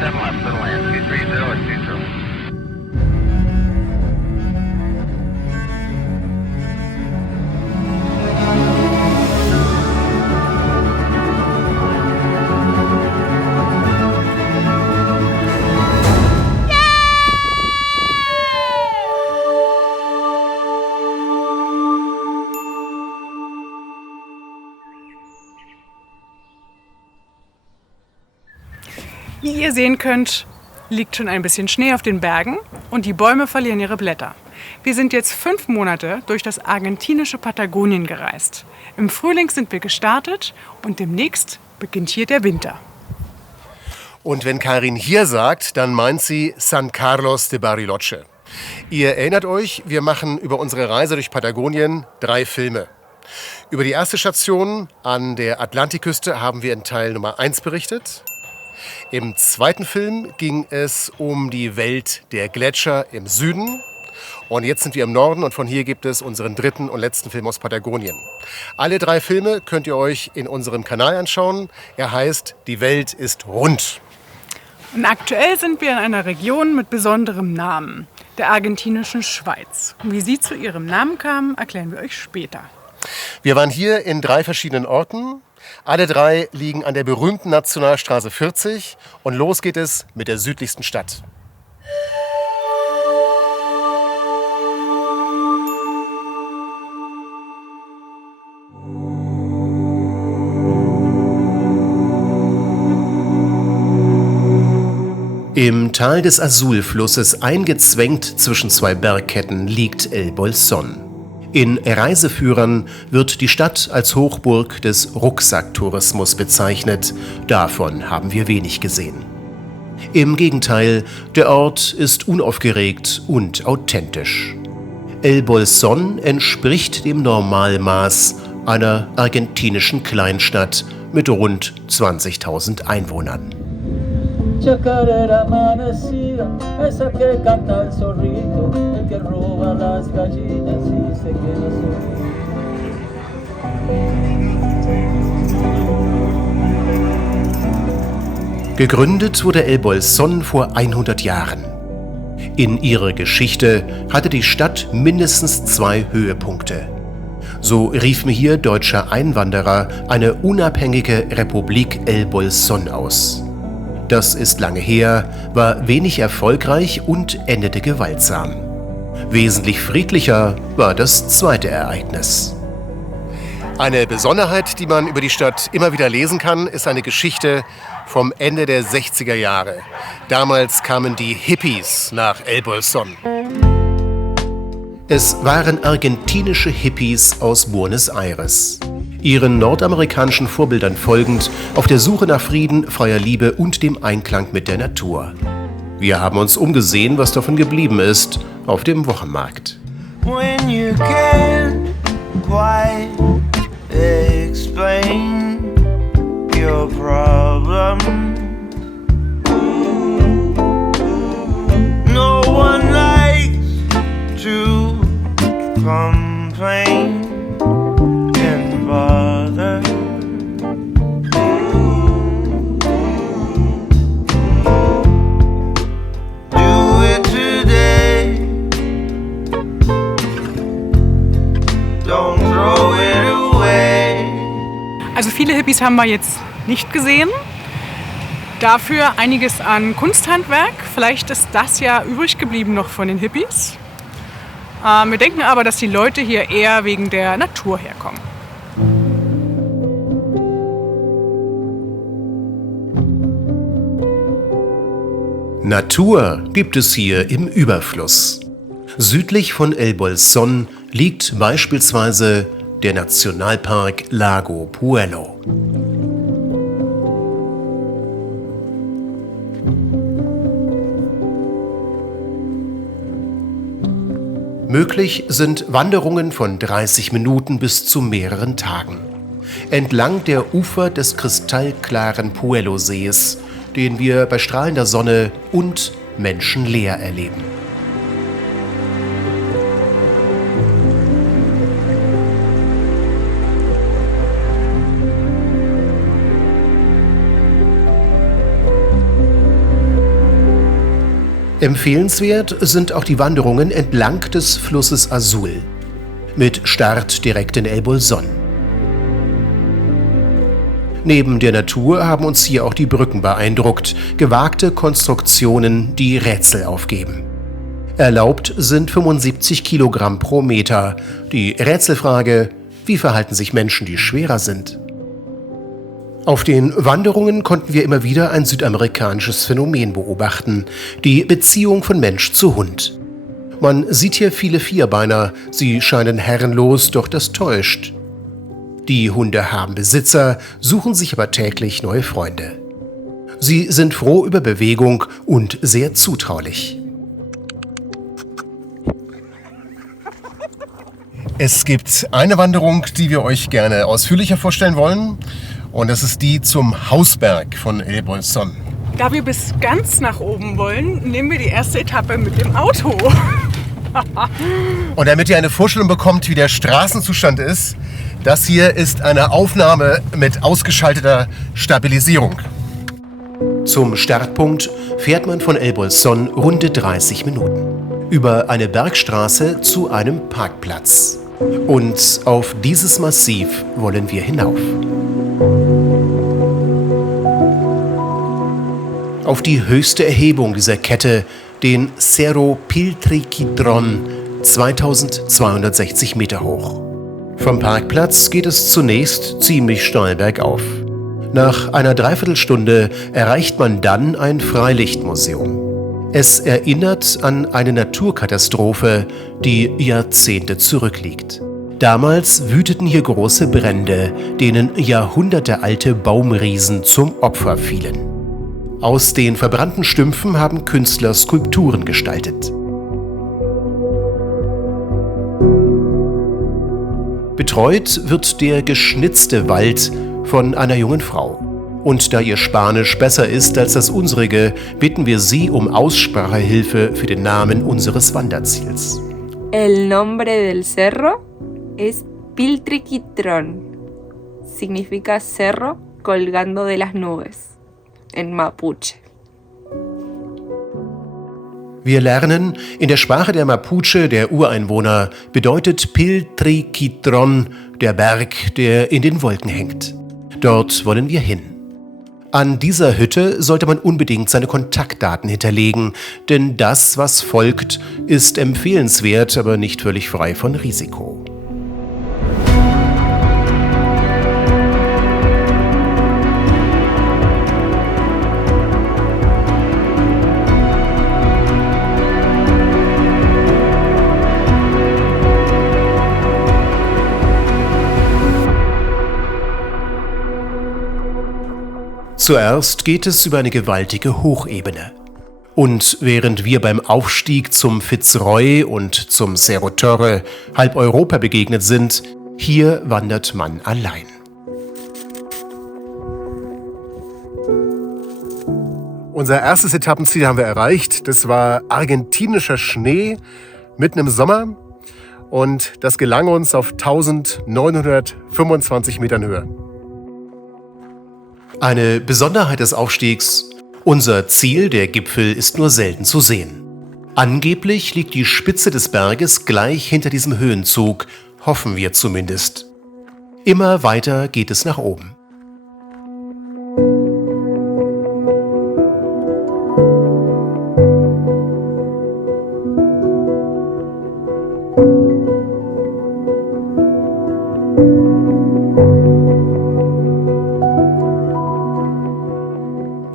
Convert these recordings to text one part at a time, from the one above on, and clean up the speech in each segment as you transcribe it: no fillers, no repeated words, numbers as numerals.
10 left, clear to land. 230 at 20. Wie ihr sehen könnt, liegt schon ein bisschen Schnee auf den Bergen und die Bäume verlieren ihre Blätter. Wir sind jetzt 5 Monate durch das argentinische Patagonien gereist. Im Frühling sind wir gestartet und demnächst beginnt hier der Winter. Und wenn Karin hier sagt, dann meint sie San Carlos de Bariloche. Ihr erinnert euch, wir machen über unsere Reise durch Patagonien 3 Filme. Über die erste Station an der Atlantikküste haben wir in Teil Nummer 1 berichtet. Im zweiten Film ging es um die Welt der Gletscher im Süden. Und jetzt sind wir im Norden und von hier gibt es unseren 3. und letzten Film aus Patagonien. Alle 3 Filme könnt ihr euch in unserem Kanal anschauen. Er heißt Die Welt ist rund. Und aktuell sind wir in einer Region mit besonderem Namen, der argentinischen Schweiz. Und wie sie zu ihrem Namen kamen, erklären wir euch später. Wir waren hier in 3 verschiedenen Orten. Alle 3 liegen an der berühmten Nationalstraße 40 und los geht es mit der südlichsten Stadt. Im Tal des Azulflusses, eingezwängt zwischen 2 Bergketten, liegt El Bolsón. In Reiseführern wird die Stadt als Hochburg des Rucksacktourismus bezeichnet. Davon haben wir wenig gesehen. Im Gegenteil, der Ort ist unaufgeregt und authentisch. El Bolsón entspricht dem Normalmaß einer argentinischen Kleinstadt mit rund 20.000 Einwohnern. Chacarera amanecida, esa que canta el zorrito, el que roba las gallinas y se queda solito. Gegründet wurde El Bolsón vor 100 Jahren. In ihrer Geschichte hatte die Stadt mindestens 2 Höhepunkte. So rief mir hier deutscher Einwanderer eine unabhängige Republik El Bolsón aus. Das ist lange her, war wenig erfolgreich und endete gewaltsam. Wesentlich friedlicher war das zweite Ereignis. Eine Besonderheit, die man über die Stadt immer wieder lesen kann, ist eine Geschichte vom Ende der 60er Jahre. Damals kamen die Hippies nach El Bolsón. Es waren argentinische Hippies aus Buenos Aires. Ihren nordamerikanischen Vorbildern folgend, auf der Suche nach Frieden, freier Liebe und dem Einklang mit der Natur. Wir haben uns umgesehen, was davon geblieben ist, auf dem Wochenmarkt. When you can't quite explain your problem, no one likes to complain. Bother. Do it today. Don't throw it away. Also viele Hippies haben wir jetzt nicht gesehen. Dafür einiges an Kunsthandwerk. Vielleicht ist das ja übrig geblieben noch von den Hippies. Wir denken aber, dass die Leute hier eher wegen der Natur herkommen. Natur gibt es hier im Überfluss. Südlich von El Bolsón liegt beispielsweise der Nationalpark Lago Puelo. Möglich sind Wanderungen von 30 Minuten bis zu mehreren Tagen. Entlang der Ufer des kristallklaren Puelo-Sees, den wir bei strahlender Sonne und menschenleer erleben. Empfehlenswert sind auch die Wanderungen entlang des Flusses Azul, mit Start direkt in El Bolsón. Neben der Natur haben uns hier auch die Brücken beeindruckt, gewagte Konstruktionen, die Rätsel aufgeben. Erlaubt sind 75 Kilogramm pro Meter. Die Rätselfrage: Wie verhalten sich Menschen, die schwerer sind? Auf den Wanderungen konnten wir immer wieder ein südamerikanisches Phänomen beobachten: die Beziehung von Mensch zu Hund. Man sieht hier viele Vierbeiner, sie scheinen herrenlos, doch das täuscht. Die Hunde haben Besitzer, suchen sich aber täglich neue Freunde. Sie sind froh über Bewegung und sehr zutraulich. Es gibt eine Wanderung, die wir euch gerne ausführlicher vorstellen wollen. Und das ist die zum Hausberg von El Bolsón. Da wir bis ganz nach oben wollen, nehmen wir die erste Etappe mit dem Auto. Und damit ihr eine Vorstellung bekommt, wie der Straßenzustand ist, das hier ist eine Aufnahme mit ausgeschalteter Stabilisierung. Zum Startpunkt fährt man von El Bolsón runde 30 Minuten. Über eine Bergstraße zu einem Parkplatz. Und auf dieses Massiv wollen wir hinauf. Auf die höchste Erhebung dieser Kette, den Cerro Piltriquitron, 2260 Meter hoch. Vom Parkplatz geht es zunächst ziemlich steil bergauf. Nach einer Dreiviertelstunde erreicht man dann ein Freilichtmuseum. Es erinnert an eine Naturkatastrophe, die Jahrzehnte zurückliegt. Damals wüteten hier große Brände, denen jahrhundertealte Baumriesen zum Opfer fielen. Aus den verbrannten Stümpfen haben Künstler Skulpturen gestaltet. Betreut wird der geschnitzte Wald von einer jungen Frau. Und da ihr Spanisch besser ist als das unsrige, bitten wir sie um Aussprachehilfe für den Namen unseres Wanderziels. El nombre del cerro es Piltriquitron. Significa cerro colgando de las nubes en Mapuche. Wir lernen, in der Sprache der Mapuche, der Ureinwohner, bedeutet Piltriquitron der Berg, der in den Wolken hängt. Dort wollen wir hin. An dieser Hütte sollte man unbedingt seine Kontaktdaten hinterlegen, denn das, was folgt, ist empfehlenswert, aber nicht völlig frei von Risiko. Zuerst geht es über eine gewaltige Hochebene. Und während wir beim Aufstieg zum Fitzroy und zum Cerro Torre halb Europa begegnet sind, hier wandert man allein. Unser erstes Etappenziel haben wir erreicht. Das war argentinischer Schnee mitten im Sommer. Und das gelang uns auf 1925 Metern Höhe. Eine Besonderheit des Aufstiegs: Unser Ziel, der Gipfel, ist nur selten zu sehen. Angeblich liegt die Spitze des Berges gleich hinter diesem Höhenzug, hoffen wir zumindest. Immer weiter geht es nach oben.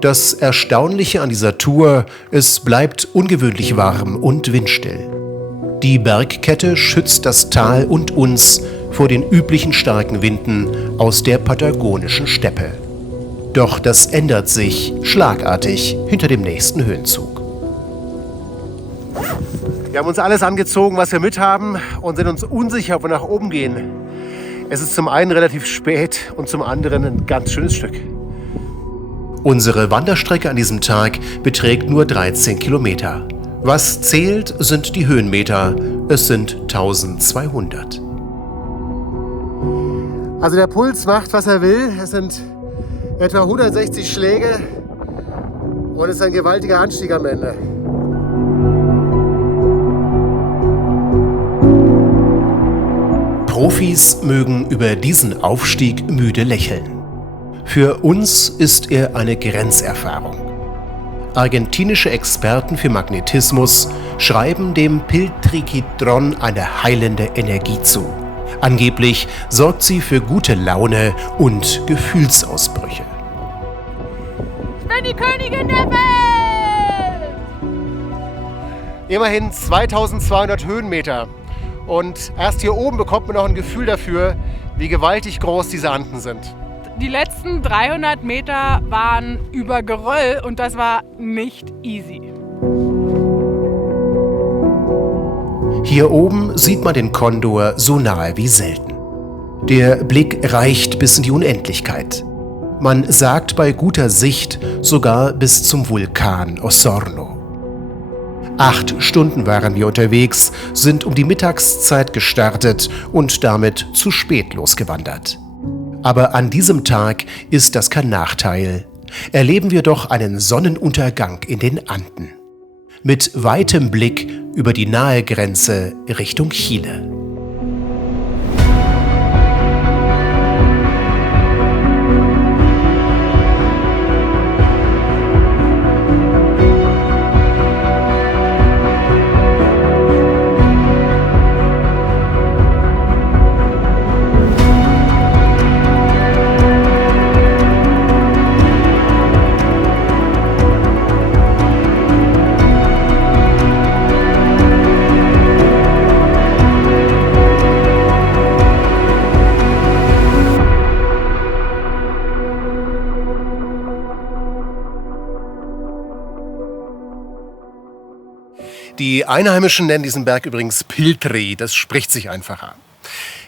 Das Erstaunliche an dieser Tour: Es bleibt ungewöhnlich warm und windstill. Die Bergkette schützt das Tal und uns vor den üblichen starken Winden aus der patagonischen Steppe. Doch das ändert sich schlagartig hinter dem nächsten Höhenzug. Wir haben uns alles angezogen, was wir mithaben, und sind uns unsicher, ob wir nach oben gehen. Es ist zum einen relativ spät und zum anderen ein ganz schönes Stück. Unsere Wanderstrecke an diesem Tag beträgt nur 13 Kilometer. Was zählt, sind die Höhenmeter. Es sind 1200. Also der Puls macht, was er will. Es sind etwa 160 Schläge und es ist ein gewaltiger Anstieg am Ende. Profis mögen über diesen Aufstieg müde lächeln. Für uns ist er eine Grenzerfahrung. Argentinische Experten für Magnetismus schreiben dem Piltriquitron eine heilende Energie zu. Angeblich sorgt sie für gute Laune und Gefühlsausbrüche. Ich bin die Königin der Welt! Immerhin 2200 Höhenmeter. Und erst hier oben bekommt man noch ein Gefühl dafür, wie gewaltig groß diese Anden sind. Die letzten 300 Meter waren über Geröll und das war nicht easy. Hier oben sieht man den Kondor so nahe wie selten. Der Blick reicht bis in die Unendlichkeit. Man sagt bei guter Sicht sogar bis zum Vulkan Osorno. 8 Stunden waren wir unterwegs, sind um die Mittagszeit gestartet und damit zu spät losgewandert. Aber an diesem Tag ist das kein Nachteil. Erleben wir doch einen Sonnenuntergang in den Anden. Mit weitem Blick über die nahe Grenze Richtung Chile. Die Einheimischen nennen diesen Berg übrigens Piltri, das spricht sich einfacher.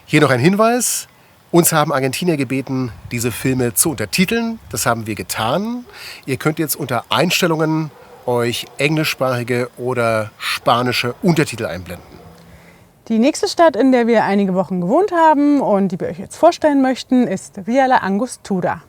Hier noch ein Hinweis. Uns haben Argentinier gebeten, diese Filme zu untertiteln. Das haben wir getan. Ihr könnt jetzt unter Einstellungen euch englischsprachige oder spanische Untertitel einblenden. Die nächste Stadt, in der wir einige Wochen gewohnt haben und die wir euch jetzt vorstellen möchten, ist Villa La Angostura.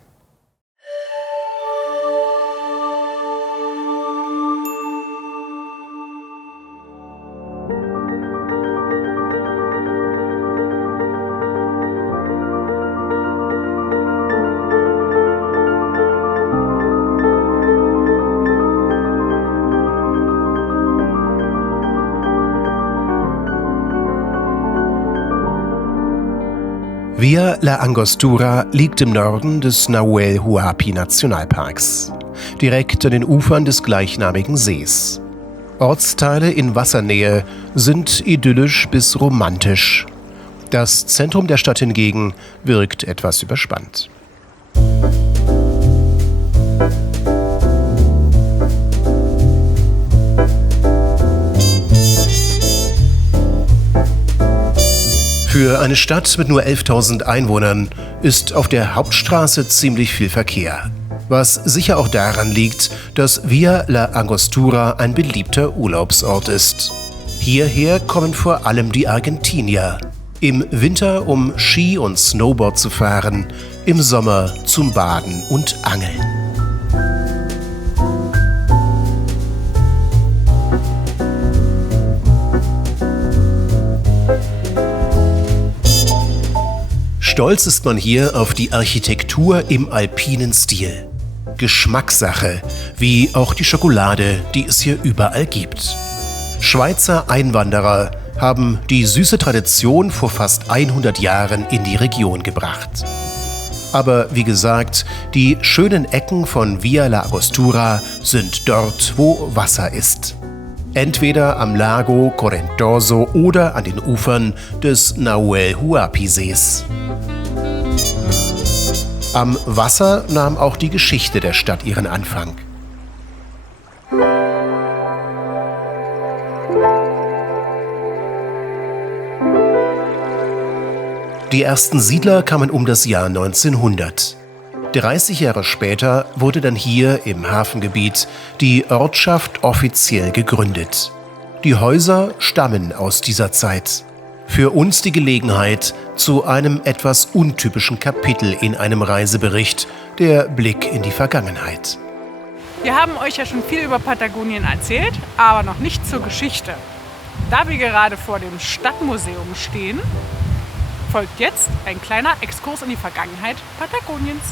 Villa La Angostura liegt im Norden des Nahuel Huapi Nationalparks, direkt an den Ufern des gleichnamigen Sees. Ortsteile in Wassernähe sind idyllisch bis romantisch. Das Zentrum der Stadt hingegen wirkt etwas überspannt. Für eine Stadt mit nur 11.000 Einwohnern ist auf der Hauptstraße ziemlich viel Verkehr. Was sicher auch daran liegt, dass Villa La Angostura ein beliebter Urlaubsort ist. Hierher kommen vor allem die Argentinier. Im Winter, um Ski und Snowboard zu fahren, im Sommer zum Baden und Angeln. Stolz ist man hier auf die Architektur im alpinen Stil. Geschmackssache, wie auch die Schokolade, die es hier überall gibt. Schweizer Einwanderer haben die süße Tradition vor fast 100 Jahren in die Region gebracht. Aber wie gesagt, die schönen Ecken von Villa La Angostura sind dort, wo Wasser ist. Entweder am Lago Correntoso oder an den Ufern des Nahuel Huapi Sees. Am Wasser nahm auch die Geschichte der Stadt ihren Anfang. Die ersten Siedler kamen um das Jahr 1900. 30 Jahre später wurde dann hier im Hafengebiet die Ortschaft offiziell gegründet. Die Häuser stammen aus dieser Zeit. Für uns die Gelegenheit zu einem etwas untypischen Kapitel in einem Reisebericht, der Blick in die Vergangenheit. Wir haben euch ja schon viel über Patagonien erzählt, aber noch nicht zur Geschichte. Da wir gerade vor dem Stadtmuseum stehen, Folgt jetzt ein kleiner Exkurs in die Vergangenheit Patagoniens.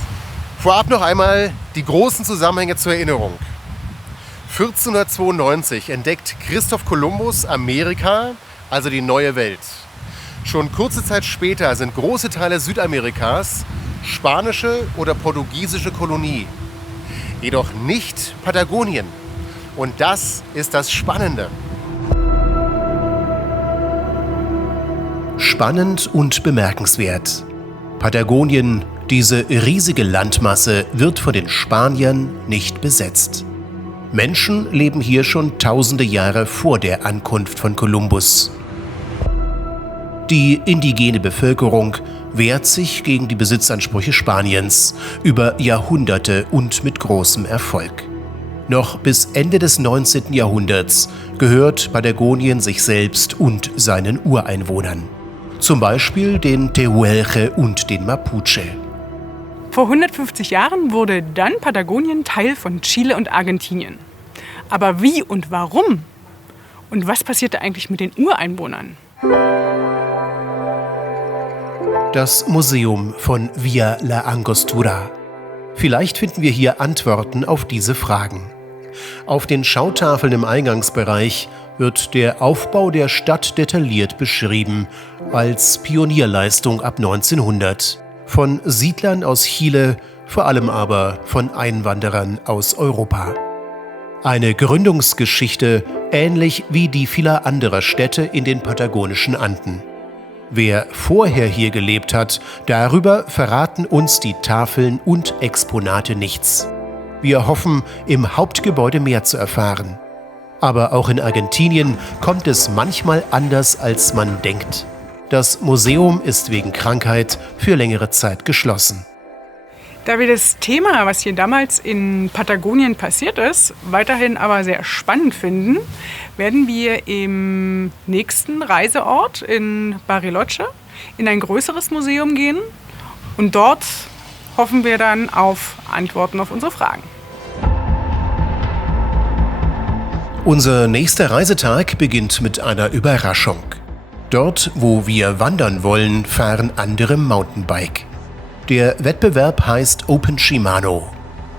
Vorab noch einmal die großen Zusammenhänge zur Erinnerung. 1492 entdeckt Christoph Kolumbus Amerika, also die neue Welt. Schon kurze Zeit später sind große Teile Südamerikas spanische oder portugiesische Kolonie. Jedoch nicht Patagonien. Und das ist das Spannende. Spannend und bemerkenswert. Patagonien, diese riesige Landmasse, wird von den Spaniern nicht besetzt. Menschen leben hier schon tausende Jahre vor der Ankunft von Kolumbus. Die indigene Bevölkerung wehrt sich gegen die Besitzansprüche Spaniens über Jahrhunderte und mit großem Erfolg. Noch bis Ende des 19. Jahrhunderts gehört Patagonien sich selbst und seinen Ureinwohnern. Zum Beispiel den Tehuelche und den Mapuche. Vor 150 Jahren wurde dann Patagonien Teil von Chile und Argentinien. Aber wie und warum? Und was passierte eigentlich mit den Ureinwohnern? Das Museum von Villa La Angostura. Vielleicht finden wir hier Antworten auf diese Fragen. Auf den Schautafeln im Eingangsbereich wird der Aufbau der Stadt detailliert beschrieben, als Pionierleistung ab 1900. Von Siedlern aus Chile, vor allem aber von Einwanderern aus Europa. Eine Gründungsgeschichte, ähnlich wie die vieler anderer Städte in den patagonischen Anden. Wer vorher hier gelebt hat, darüber verraten uns die Tafeln und Exponate nichts. Wir hoffen, im Hauptgebäude mehr zu erfahren. Aber auch in Argentinien kommt es manchmal anders, als man denkt. Das Museum ist wegen Krankheit für längere Zeit geschlossen. Da wir das Thema, was hier damals in Patagonien passiert ist, weiterhin aber sehr spannend finden, werden wir im nächsten Reiseort in Bariloche in ein größeres Museum gehen. Und dort hoffen wir dann auf Antworten auf unsere Fragen. Unser nächster Reisetag beginnt mit einer Überraschung. Dort, wo wir wandern wollen, fahren andere Mountainbike. Der Wettbewerb heißt Open Shimano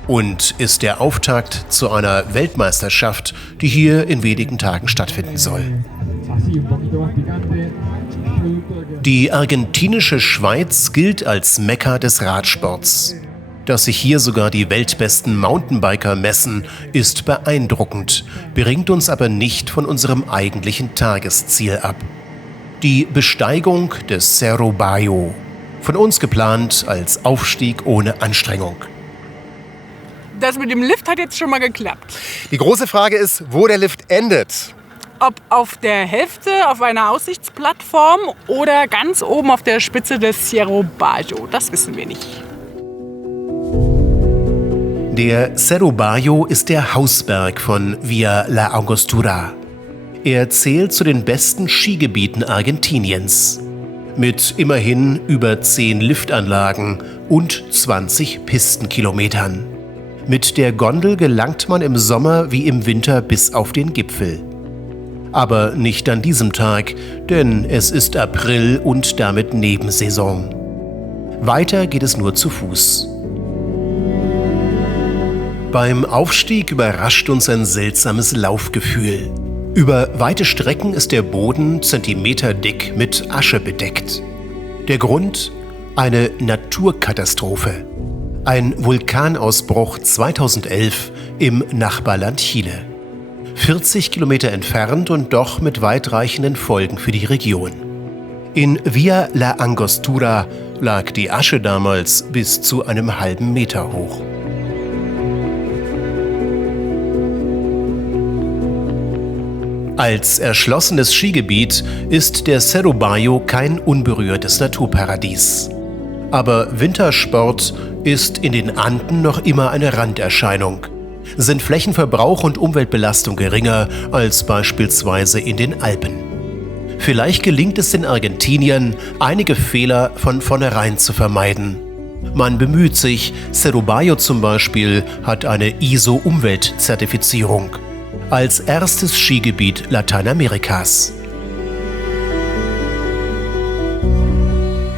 und ist der Auftakt zu einer Weltmeisterschaft, die hier in wenigen Tagen stattfinden soll. Die argentinische Schweiz gilt als Mekka des Radsports. Dass sich hier sogar die weltbesten Mountainbiker messen, ist beeindruckend, bringt uns aber nicht von unserem eigentlichen Tagesziel ab. Die Besteigung des Cerro Bayo. Von uns geplant als Aufstieg ohne Anstrengung. Das mit dem Lift hat jetzt schon mal geklappt. Die große Frage ist, wo der Lift endet. Ob auf der Hälfte auf einer Aussichtsplattform oder ganz oben auf der Spitze des Cerro Bayo, das wissen wir nicht. Der Cerro Bayo ist der Hausberg von Villa La Angostura. Er zählt zu den besten Skigebieten Argentiniens. Mit immerhin über 10 Liftanlagen und 20 Pistenkilometern. Mit der Gondel gelangt man im Sommer wie im Winter bis auf den Gipfel. Aber nicht an diesem Tag, denn es ist April und damit Nebensaison. Weiter geht es nur zu Fuß. Beim Aufstieg überrascht uns ein seltsames Laufgefühl. Über weite Strecken ist der Boden zentimeterdick mit Asche bedeckt. Der Grund? Eine Naturkatastrophe. Ein Vulkanausbruch 2011 im Nachbarland Chile. 40 Kilometer entfernt und doch mit weitreichenden Folgen für die Region. In Villa La Angostura lag die Asche damals bis zu einem halben Meter hoch. Als erschlossenes Skigebiet ist der Cerro Bayo kein unberührtes Naturparadies. Aber Wintersport ist in den Anden noch immer eine Randerscheinung. Sind Flächenverbrauch und Umweltbelastung geringer als beispielsweise in den Alpen. Vielleicht gelingt es den Argentiniern, einige Fehler von vornherein zu vermeiden. Man bemüht sich, Cerro Bayo zum Beispiel hat eine ISO-Umweltzertifizierung. Als erstes Skigebiet Lateinamerikas.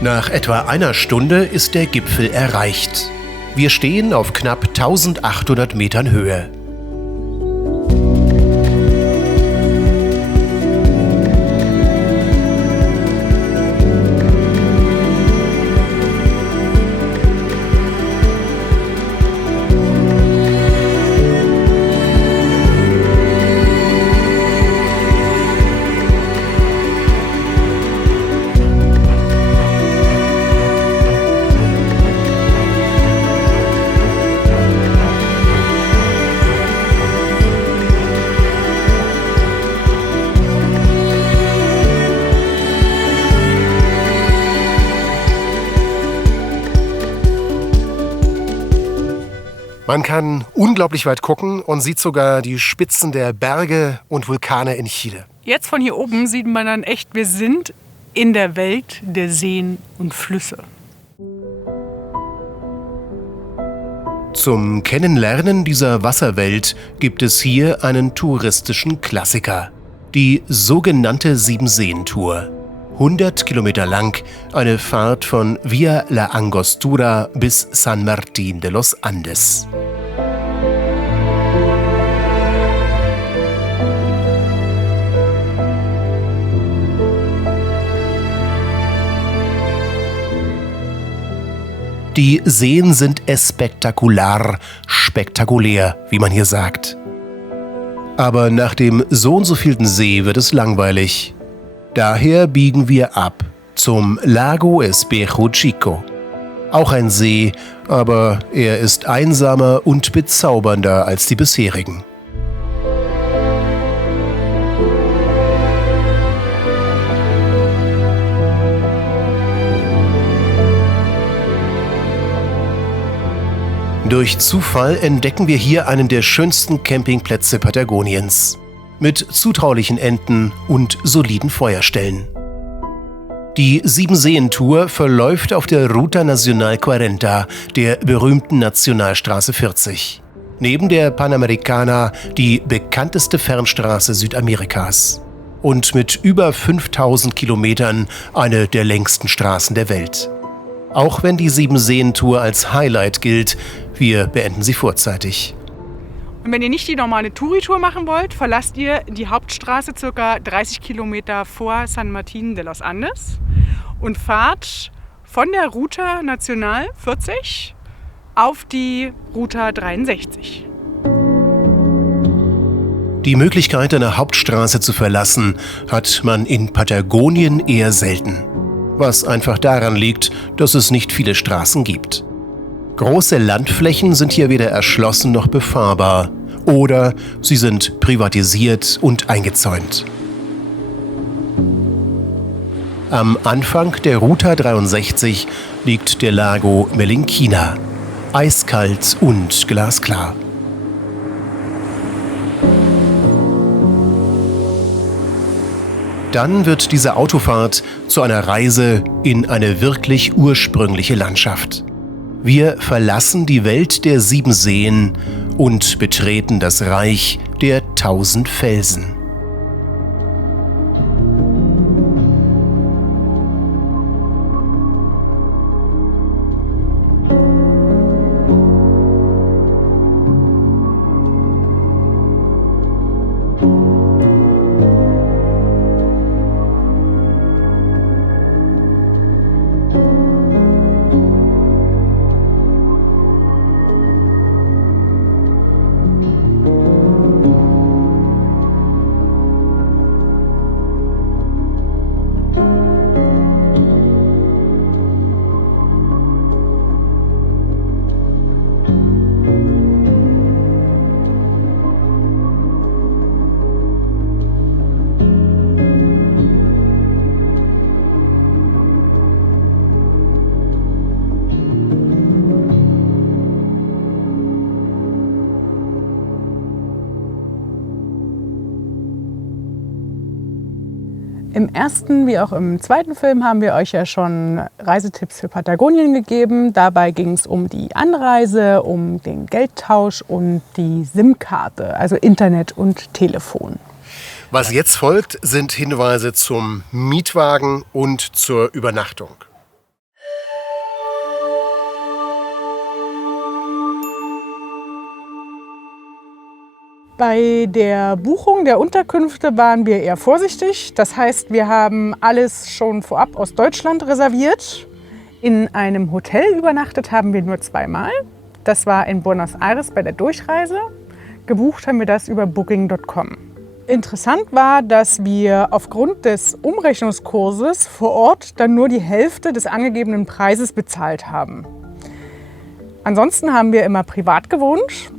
Nach etwa einer Stunde ist der Gipfel erreicht. Wir stehen auf knapp 1800 Metern Höhe. Man kann unglaublich weit gucken und sieht sogar die Spitzen der Berge und Vulkane in Chile. Jetzt von hier oben sieht man dann echt, wir sind in der Welt der Seen und Flüsse. Zum Kennenlernen dieser Wasserwelt gibt es hier einen touristischen Klassiker. Die sogenannte Siebenseen-Tour. 100 Kilometer lang, eine Fahrt von Via La Angostura bis San Martín de los Andes. Die Seen sind spektakulär, wie man hier sagt. Aber nach dem so und so vielten See wird es langweilig. Daher biegen wir ab zum Lago Espejo Chico. Auch ein See, aber er ist einsamer und bezaubernder als die bisherigen. Durch Zufall entdecken wir hier einen der schönsten Campingplätze Patagoniens. Mit zutraulichen Enten und soliden Feuerstellen. Die Siebenseen-Tour verläuft auf der Ruta Nacional 40, der berühmten Nationalstraße 40. Neben der Panamericana die bekannteste Fernstraße Südamerikas. Und mit über 5000 Kilometern eine der längsten Straßen der Welt. Auch wenn die Siebenseen-Tour als Highlight gilt, wir beenden sie vorzeitig. Und wenn ihr nicht die normale Touri-Tour machen wollt, verlasst ihr die Hauptstraße ca. 30 Kilometer vor San Martín de los Andes und fahrt von der Ruta Nacional 40 auf die Ruta 63. Die Möglichkeit, eine Hauptstraße zu verlassen, hat man in Patagonien eher selten. Was einfach daran liegt, dass es nicht viele Straßen gibt. Große Landflächen sind hier weder erschlossen noch befahrbar oder sie sind privatisiert und eingezäunt. Am Anfang der Ruta 63 liegt der Lago Melinquina, eiskalt und glasklar. Dann wird diese Autofahrt zu einer Reise in eine wirklich ursprüngliche Landschaft. Wir verlassen die Welt der 7 Seen und betreten das Reich der 1000 Felsen. Im ersten wie auch im zweiten Film haben wir euch ja schon Reisetipps für Patagonien gegeben. Dabei ging es um die Anreise, um den Geldtausch und die SIM-Karte, also Internet und Telefon. Was jetzt folgt, sind Hinweise zum Mietwagen und zur Übernachtung. Bei der Buchung der Unterkünfte waren wir eher vorsichtig. Das heißt, wir haben alles schon vorab aus Deutschland reserviert. In einem Hotel übernachtet haben wir nur 2-mal. Das war in Buenos Aires bei der Durchreise. Gebucht haben wir das über Booking.com. Interessant war, dass wir aufgrund des Umrechnungskurses vor Ort dann nur die Hälfte des angegebenen Preises bezahlt haben. Ansonsten haben wir immer privat gewohnt,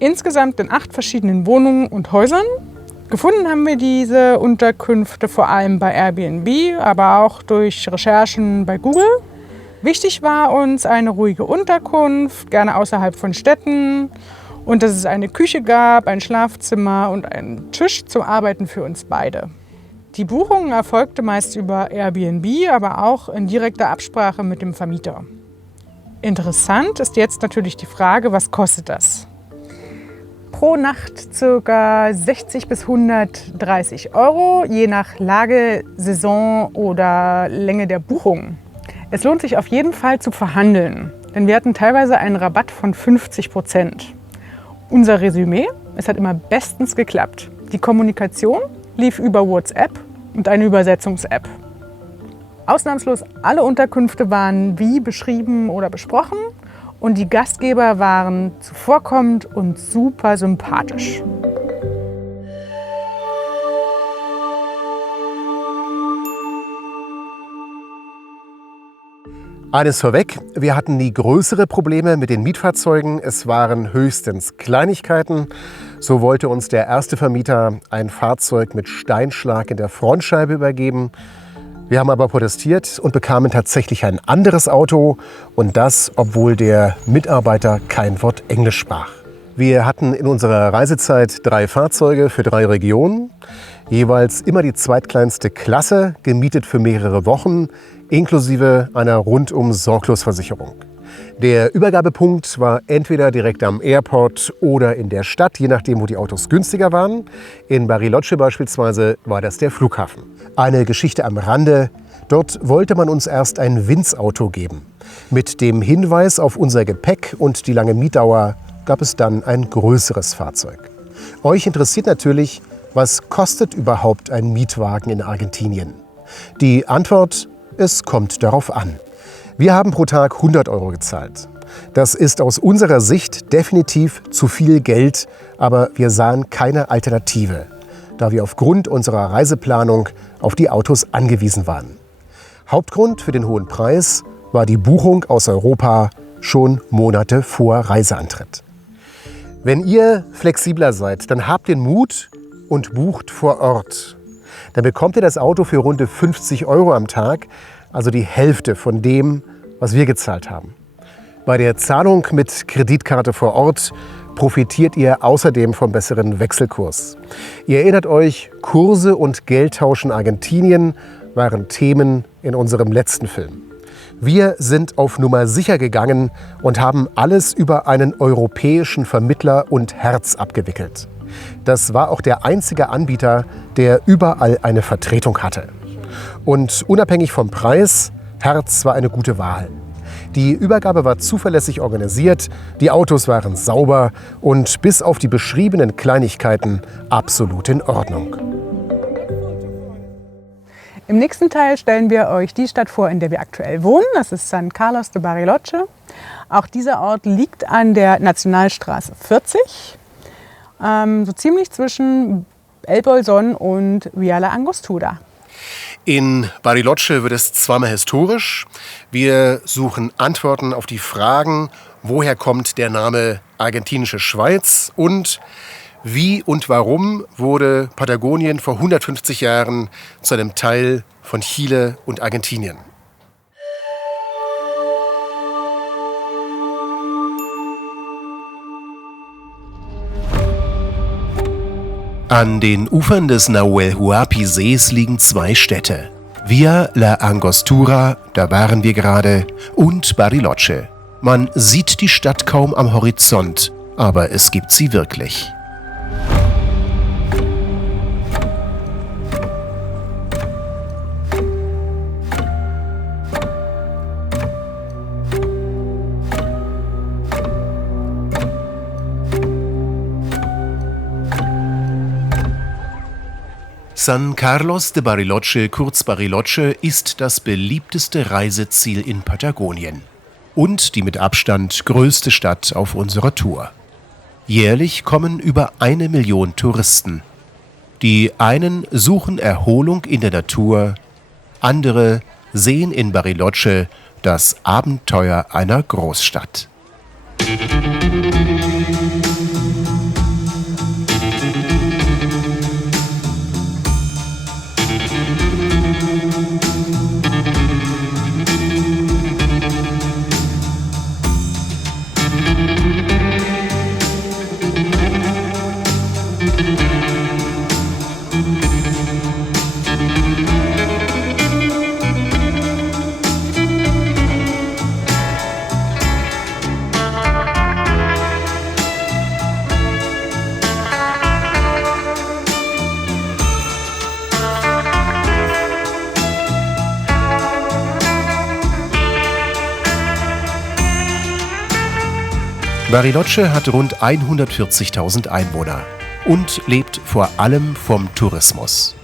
insgesamt in 8 verschiedenen Wohnungen und Häusern. Gefunden haben wir diese Unterkünfte vor allem bei Airbnb, aber auch durch Recherchen bei Google. Wichtig war uns eine ruhige Unterkunft, gerne außerhalb von Städten. Und dass es eine Küche gab, ein Schlafzimmer und einen Tisch zum Arbeiten für uns beide. Die Buchung erfolgte meist über Airbnb, aber auch in direkter Absprache mit dem Vermieter. Interessant ist jetzt natürlich die Frage, was kostet das? Pro Nacht ca. 60 bis 130 €, je nach Lage, Saison oder Länge der Buchung. Es lohnt sich auf jeden Fall zu verhandeln, denn wir hatten teilweise einen Rabatt von 50%. Unser Resümee: Es hat immer bestens geklappt. Die Kommunikation lief über WhatsApp und eine Übersetzungs-App. Ausnahmslos alle Unterkünfte waren wie beschrieben oder besprochen und die Gastgeber waren zuvorkommend und super sympathisch. Eines vorweg, wir hatten nie größere Probleme mit den Mietfahrzeugen. Es waren höchstens Kleinigkeiten. So wollte uns der erste Vermieter ein Fahrzeug mit Steinschlag in der Frontscheibe übergeben. Wir haben aber protestiert und bekamen tatsächlich ein anderes Auto. Und das, obwohl der Mitarbeiter kein Wort Englisch sprach. Wir hatten in unserer Reisezeit 3 Fahrzeuge für 3 Regionen. Jeweils immer die zweitkleinste Klasse, gemietet für mehrere Wochen, inklusive einer Rundum-Sorglos-Versicherung. Der Übergabepunkt war entweder direkt am Airport oder in der Stadt, je nachdem, wo die Autos günstiger waren. In Bariloche beispielsweise war das der Flughafen. Eine Geschichte am Rande: Dort wollte man uns erst ein Winz-Auto geben. Mit dem Hinweis auf unser Gepäck und die lange Mietdauer gab es dann ein größeres Fahrzeug. Euch interessiert natürlich, was kostet überhaupt ein Mietwagen in Argentinien? Die Antwort: Es kommt darauf an. Wir haben pro Tag 100 € gezahlt. Das ist aus unserer Sicht definitiv zu viel Geld, aber wir sahen keine Alternative, da wir aufgrund unserer Reiseplanung auf die Autos angewiesen waren. Hauptgrund für den hohen Preis war die Buchung aus Europa schon Monate vor Reiseantritt. Wenn ihr flexibler seid, dann habt den Mut und bucht vor Ort. Dann bekommt ihr das Auto für rund 50 € am Tag, also die Hälfte von dem, was wir gezahlt haben. Bei der Zahlung mit Kreditkarte vor Ort profitiert ihr außerdem vom besseren Wechselkurs. Ihr erinnert euch, Kurse und Geldtausch in Argentinien waren Themen in unserem letzten Film. Wir sind auf Nummer sicher gegangen und haben alles über einen europäischen Vermittler und Hertz abgewickelt. Das war auch der einzige Anbieter, der überall eine Vertretung hatte. Und unabhängig vom Preis, Hertz war eine gute Wahl. Die Übergabe war zuverlässig organisiert, die Autos waren sauber und bis auf die beschriebenen Kleinigkeiten absolut in Ordnung. Im nächsten Teil stellen wir euch die Stadt vor, in der wir aktuell wohnen. Das ist San Carlos de Bariloche. Auch dieser Ort liegt an der Nationalstraße 40. So ziemlich zwischen El Bolsón und Via la Angostura. In Bariloche wird es zweimal historisch. Wir suchen Antworten auf die Fragen, woher kommt der Name Argentinische Schweiz und wie und warum wurde Patagonien vor 150 Jahren zu einem Teil von Chile und Argentinien. An den Ufern des Nahuel Huapi-Sees liegen 2 Städte. Via la Angostura, da waren wir gerade, und Bariloche. Man sieht die Stadt kaum am Horizont, aber es gibt sie wirklich. San Carlos de Bariloche, kurz Bariloche, ist das beliebteste Reiseziel in Patagonien und die mit Abstand größte Stadt auf unserer Tour. Jährlich kommen über 1 Million Touristen. Die einen suchen Erholung in der Natur, andere sehen in Bariloche das Abenteuer einer Großstadt. Bariloche hat rund 140.000 Einwohner und lebt vor allem vom Tourismus.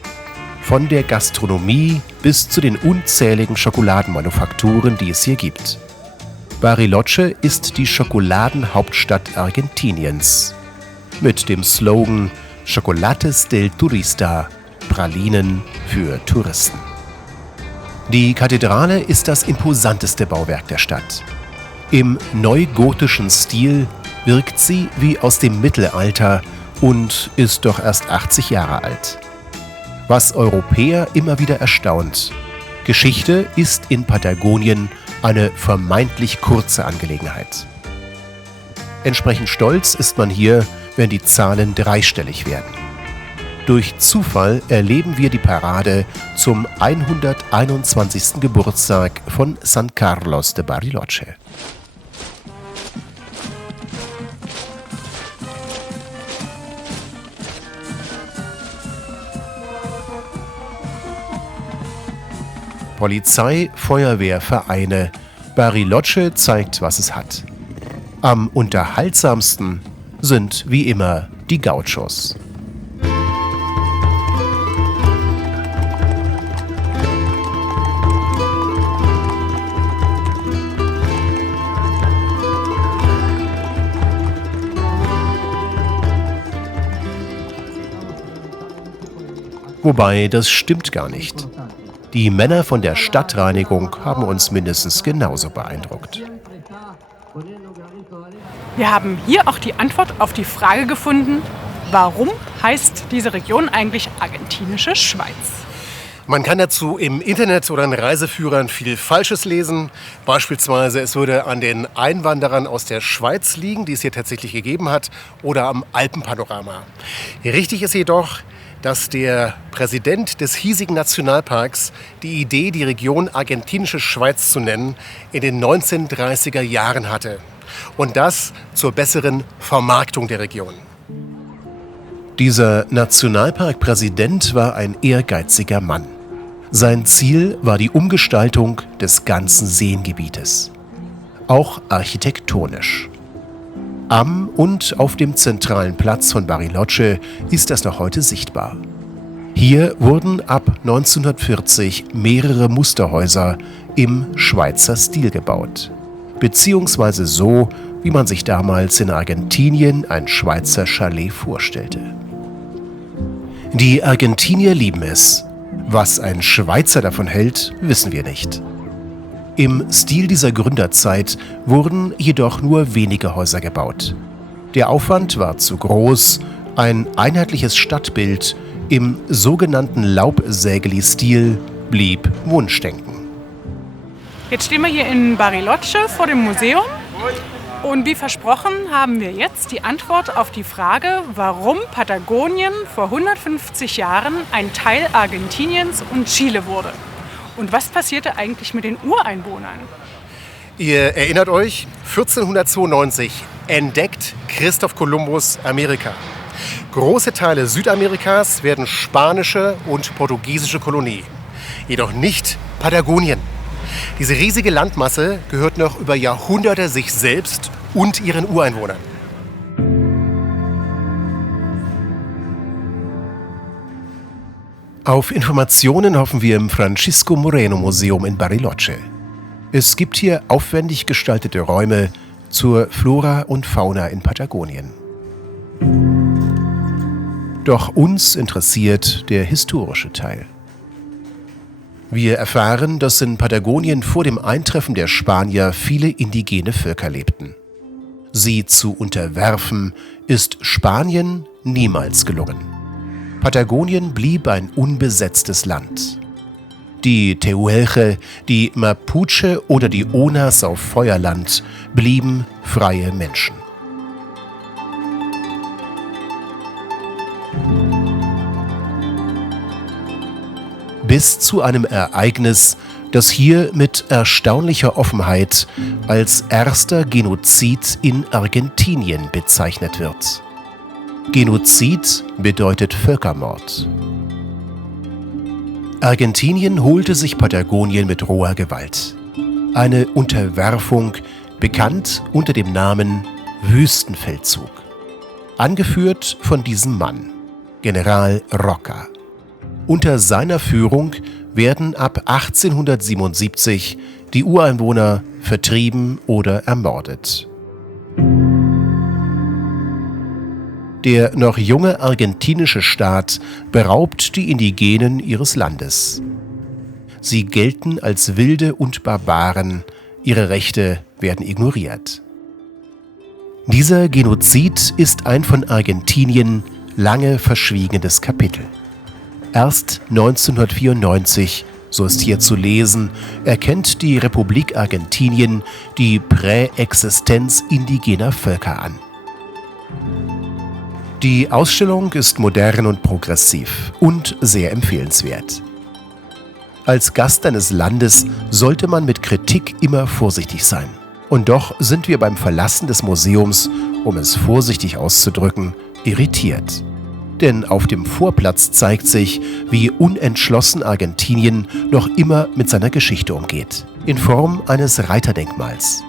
Von der Gastronomie bis zu den unzähligen Schokoladenmanufakturen, die es hier gibt. Bariloche ist die Schokoladenhauptstadt Argentiniens. Mit dem Slogan Chocolates del Turista, Pralinen für Touristen. Die Kathedrale ist das imposanteste Bauwerk der Stadt. Im neugotischen Stil wirkt sie wie aus dem Mittelalter und ist doch erst 80 Jahre alt. Was Europäer immer wieder erstaunt: Geschichte ist in Patagonien eine vermeintlich kurze Angelegenheit. Entsprechend stolz ist man hier, wenn die Zahlen dreistellig werden. Durch Zufall erleben wir die Parade zum 121. Geburtstag von San Carlos de Bariloche. Polizei, Feuerwehr, Vereine. Bariloche zeigt, was es hat. Am unterhaltsamsten sind wie immer die Gauchos. Wobei, das stimmt gar nicht. Die Männer von der Stadtreinigung haben uns mindestens genauso beeindruckt. Wir haben hier auch die Antwort auf die Frage gefunden, warum heißt diese Region eigentlich argentinische Schweiz? Man kann dazu im Internet oder in Reiseführern viel Falsches lesen. Beispielsweise, es würde an den Einwanderern aus der Schweiz liegen, die es hier tatsächlich gegeben hat, oder am Alpenpanorama. Richtig ist jedoch, dass der Präsident des hiesigen Nationalparks die Idee, die Region argentinische Schweiz zu nennen, in den 1930er Jahren hatte. Und das zur besseren Vermarktung der Region. Dieser Nationalparkpräsident war ein ehrgeiziger Mann. Sein Ziel war die Umgestaltung des ganzen Seengebietes. Auch architektonisch. Am und auf dem zentralen Platz von Bariloche ist das noch heute sichtbar. Hier wurden ab 1940 mehrere Musterhäuser im Schweizer Stil gebaut. Beziehungsweise so, wie man sich damals in Argentinien ein Schweizer Chalet vorstellte. Die Argentinier lieben es. Was ein Schweizer davon hält, wissen wir nicht. Im Stil dieser Gründerzeit wurden jedoch nur wenige Häuser gebaut. Der Aufwand war zu groß, ein einheitliches Stadtbild im sogenannten Laubsägeli-Stil blieb Wunschdenken. Jetzt stehen wir hier in Bariloche vor dem Museum und wie versprochen haben wir jetzt die Antwort auf die Frage, warum Patagonien vor 150 Jahren ein Teil Argentiniens und Chile wurde. Und was passierte eigentlich mit den Ureinwohnern? Ihr erinnert euch, 1492 entdeckt Christoph Kolumbus Amerika. Große Teile Südamerikas werden spanische und portugiesische Kolonie. Jedoch nicht Patagonien. Diese riesige Landmasse gehört noch über Jahrhunderte sich selbst und ihren Ureinwohnern. Auf Informationen hoffen wir im Francisco Moreno Museum in Bariloche. Es gibt hier aufwendig gestaltete Räume zur Flora und Fauna in Patagonien. Doch uns interessiert der historische Teil. Wir erfahren, dass in Patagonien vor dem Eintreffen der Spanier viele indigene Völker lebten. Sie zu unterwerfen, ist Spanien niemals gelungen. Patagonien blieb ein unbesetztes Land. Die Tehuelche, die Mapuche oder die Onas auf Feuerland blieben freie Menschen. Bis zu einem Ereignis, das hier mit erstaunlicher Offenheit als erster Genozid in Argentinien bezeichnet wird. Genozid bedeutet Völkermord. Argentinien holte sich Patagonien mit roher Gewalt. Eine Unterwerfung, bekannt unter dem Namen Wüstenfeldzug. Angeführt von diesem Mann, General Roca. Unter seiner Führung werden ab 1877 die Ureinwohner vertrieben oder ermordet. Der noch junge argentinische Staat beraubt die Indigenen ihres Landes. Sie gelten als Wilde und Barbaren, ihre Rechte werden ignoriert. Dieser Genozid ist ein von Argentinien lange verschwiegenes Kapitel. Erst 1994, so ist hier zu lesen, erkennt die Republik Argentinien die Präexistenz indigener Völker an. Die Ausstellung ist modern und progressiv und sehr empfehlenswert. Als Gast eines Landes sollte man mit Kritik immer vorsichtig sein. Und doch sind wir beim Verlassen des Museums, um es vorsichtig auszudrücken, irritiert. Denn auf dem Vorplatz zeigt sich, wie unentschlossen Argentinien noch immer mit seiner Geschichte umgeht. In Form eines Reiterdenkmals.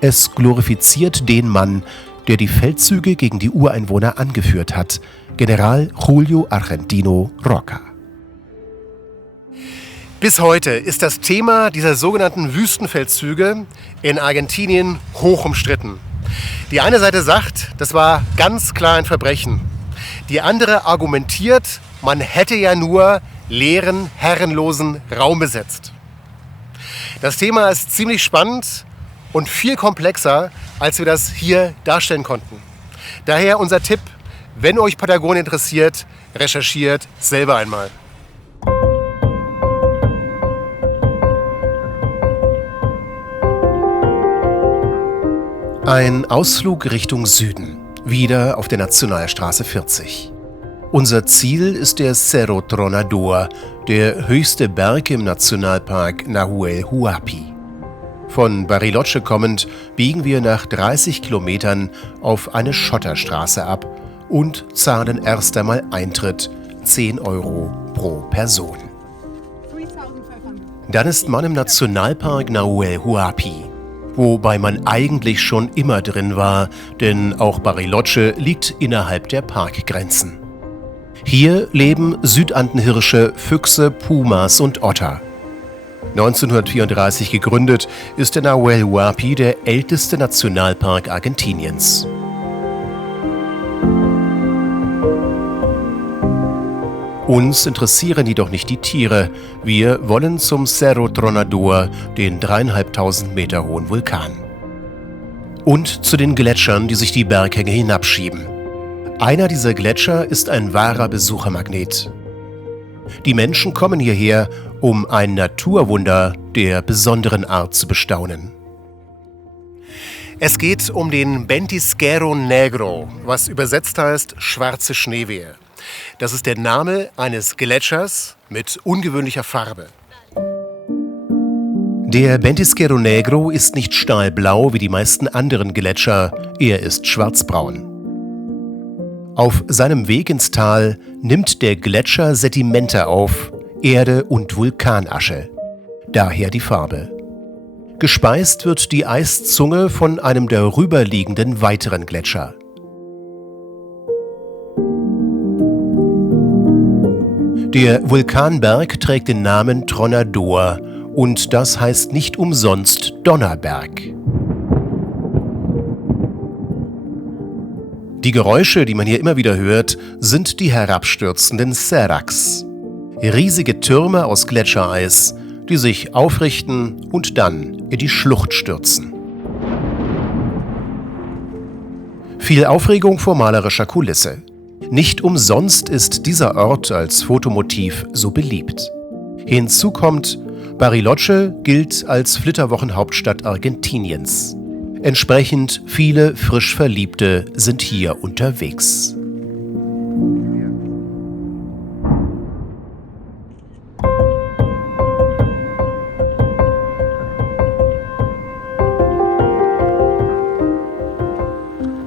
Es glorifiziert den Mann, der die Feldzüge gegen die Ureinwohner angeführt hat, General Julio Argentino Roca. Bis heute ist das Thema dieser sogenannten Wüstenfeldzüge in Argentinien hoch umstritten. Die eine Seite sagt, das war ganz klar ein Verbrechen. Die andere argumentiert, man hätte ja nur leeren, herrenlosen Raum besetzt. Das Thema ist ziemlich spannend und viel komplexer, als wir das hier darstellen konnten. Daher unser Tipp, wenn euch Patagonien interessiert, recherchiert selber einmal. Ein Ausflug Richtung Süden, wieder auf der Nationalstraße 40. Unser Ziel ist der Cerro Tronador, der höchste Berg im Nationalpark Nahuel Huapi. Von Bariloche kommend biegen wir nach 30 Kilometern auf eine Schotterstraße ab und zahlen erst einmal Eintritt 10 € pro Person. Dann ist man im Nationalpark Nahuel Huapi, wobei man eigentlich schon immer drin war, denn auch Bariloche liegt innerhalb der Parkgrenzen. Hier leben Südandenhirsche, Füchse, Pumas und Otter. 1934 gegründet, ist der Nahuel Huapi der älteste Nationalpark Argentiniens. Uns interessieren jedoch nicht die Tiere. Wir wollen zum Cerro Tronador, den 3.500 Meter hohen Vulkan. Und zu den Gletschern, die sich die Berghänge hinabschieben. Einer dieser Gletscher ist ein wahrer Besuchermagnet. Die Menschen kommen hierher, um ein Naturwunder der besonderen Art zu bestaunen. Es geht um den Ventisquero Negro, was übersetzt heißt schwarze Schneewehe. Das ist der Name eines Gletschers mit ungewöhnlicher Farbe. Der Ventisquero Negro ist nicht stahlblau wie die meisten anderen Gletscher, er ist schwarzbraun. Auf seinem Weg ins Tal nimmt der Gletscher Sedimente auf, Erde und Vulkanasche. Daher die Farbe. Gespeist wird die Eiszunge von einem darüberliegenden weiteren Gletscher. Der Vulkanberg trägt den Namen Tronador und das heißt nicht umsonst Donnerberg. Die Geräusche, die man hier immer wieder hört, sind die herabstürzenden Seracs. Riesige Türme aus Gletschereis, die sich aufrichten und dann in die Schlucht stürzen. Viel Aufregung vor malerischer Kulisse. Nicht umsonst ist dieser Ort als Fotomotiv so beliebt. Hinzu kommt, Bariloche gilt als Flitterwochenhauptstadt Argentiniens. Entsprechend viele frisch Verliebte sind hier unterwegs.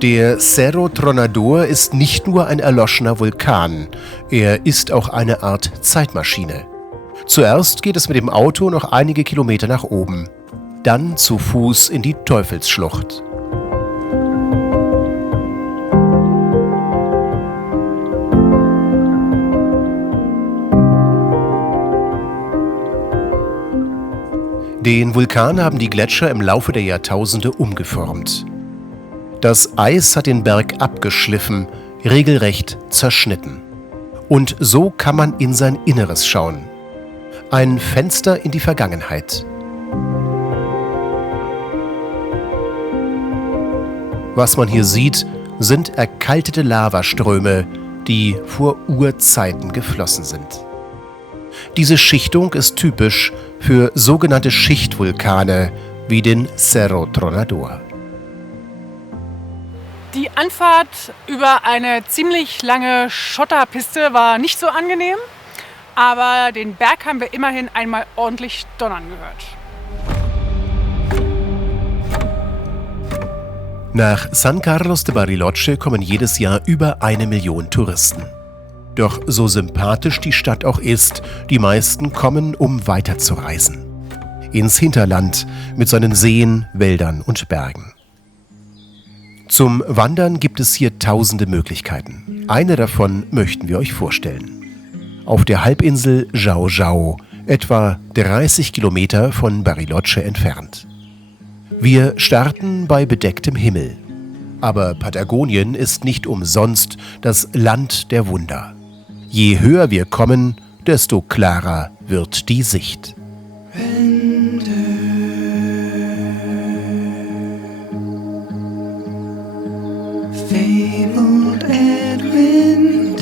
Der Cerro Tronador ist nicht nur ein erloschener Vulkan, er ist auch eine Art Zeitmaschine. Zuerst geht es mit dem Auto noch einige Kilometer nach oben, dann zu Fuß in die Teufelsschlucht. Den Vulkan haben die Gletscher im Laufe der Jahrtausende umgeformt. Das Eis hat den Berg abgeschliffen, regelrecht zerschnitten. Und so kann man in sein Inneres schauen. Ein Fenster in die Vergangenheit. Was man hier sieht, sind erkaltete Lavaströme, die vor Urzeiten geflossen sind. Diese Schichtung ist typisch für sogenannte Schichtvulkane wie den Cerro Tronador. Die Anfahrt über eine ziemlich lange Schotterpiste war nicht so angenehm, aber den Berg haben wir immerhin einmal ordentlich donnern gehört. Nach San Carlos de Bariloche kommen jedes Jahr über 1 Million Touristen. Doch so sympathisch die Stadt auch ist, die meisten kommen, um weiterzureisen. Ins Hinterland mit seinen Seen, Wäldern und Bergen. Zum Wandern gibt es hier tausende Möglichkeiten. Eine davon möchten wir euch vorstellen. Auf der Halbinsel Jau Jau, etwa 30 Kilometer von Bariloche entfernt. Wir starten bei bedecktem Himmel. Aber Patagonien ist nicht umsonst das Land der Wunder. Je höher wir kommen, desto klarer wird die Sicht. Fabled Edwin,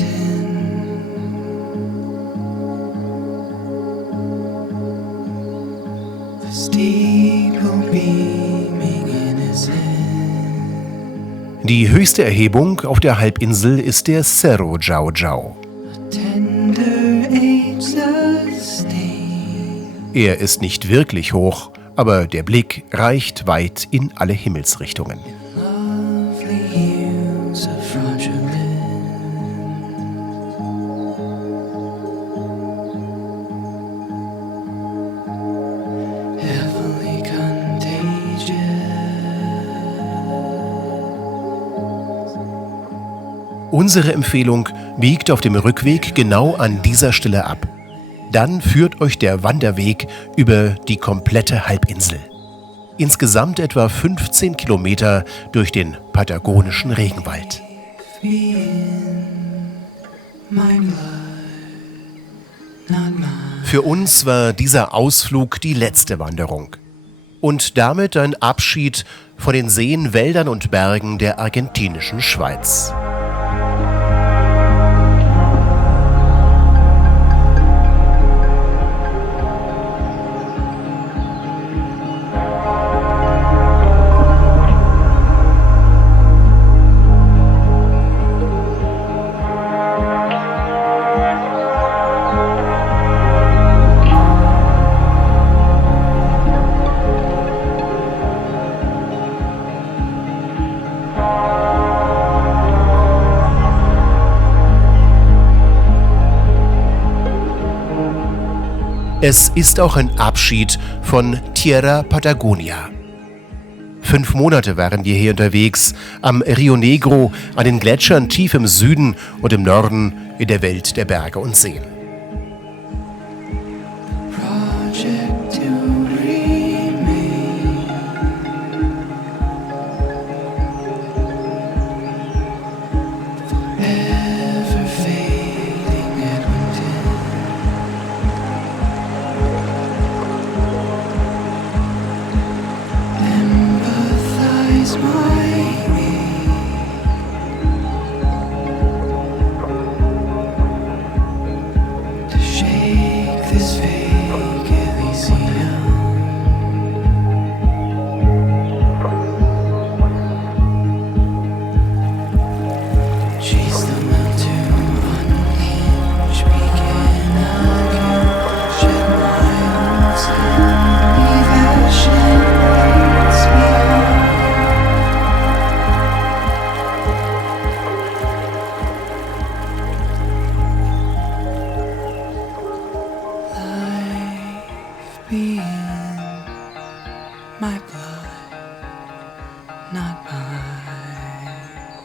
the steeple beaming in his head. Die höchste Erhebung auf der Halbinsel ist der Cerro Jau Jau. Tender age sustain. Er ist nicht wirklich hoch, aber der Blick reicht weit in alle Himmelsrichtungen. Lovely hues of fraudulent. Heavily contagious. Unsere Empfehlung biegt auf dem Rückweg genau an dieser Stelle ab. Dann führt euch der Wanderweg über die komplette Halbinsel. Insgesamt etwa 15 Kilometer durch den patagonischen Regenwald. Me in my blood, not mine. Für uns war dieser Ausflug die letzte Wanderung. Und damit ein Abschied von den Seen, Wäldern und Bergen der argentinischen Schweiz. Es ist auch ein Abschied von Tierra Patagonia. 5 Monate waren wir hier unterwegs, am Rio Negro, an den Gletschern tief im Süden und im Norden in der Welt der Berge und Seen.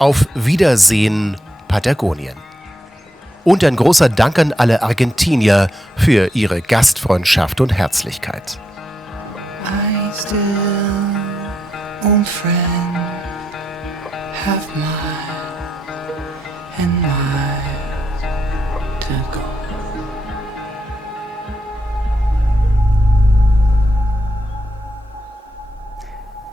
Auf Wiedersehen, Patagonien. Und ein großer Dank an alle Argentinier für ihre Gastfreundschaft und Herzlichkeit. I still, old friend, have miles and miles to go.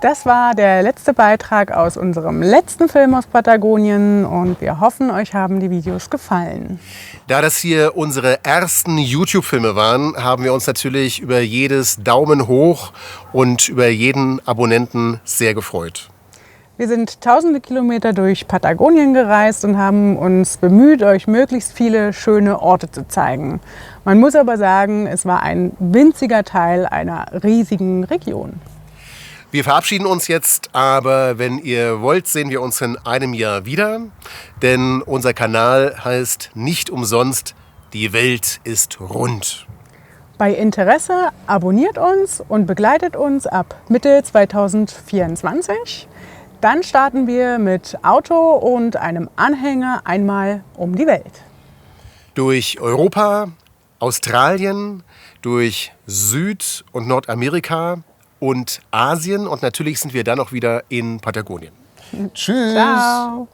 Das war der letzte Beitrag aus unserem letzten Film aus Patagonien und wir hoffen, euch haben die Videos gefallen. Da das hier unsere ersten YouTube-Filme waren, haben wir uns natürlich über jedes Daumen hoch und über jeden Abonnenten sehr gefreut. Wir sind tausende Kilometer durch Patagonien gereist und haben uns bemüht, euch möglichst viele schöne Orte zu zeigen. Man muss aber sagen, es war ein winziger Teil einer riesigen Region. Wir verabschieden uns jetzt, aber wenn ihr wollt, sehen wir uns in einem Jahr wieder. Denn unser Kanal heißt nicht umsonst, die Welt ist rund. Bei Interesse abonniert uns und begleitet uns ab Mitte 2024. Dann starten wir mit Auto und einem Anhänger einmal um die Welt. Durch Europa, Australien, durch Süd- und Nordamerika und Asien und natürlich sind wir dann auch wieder in Patagonien. Tschüss! Ciao!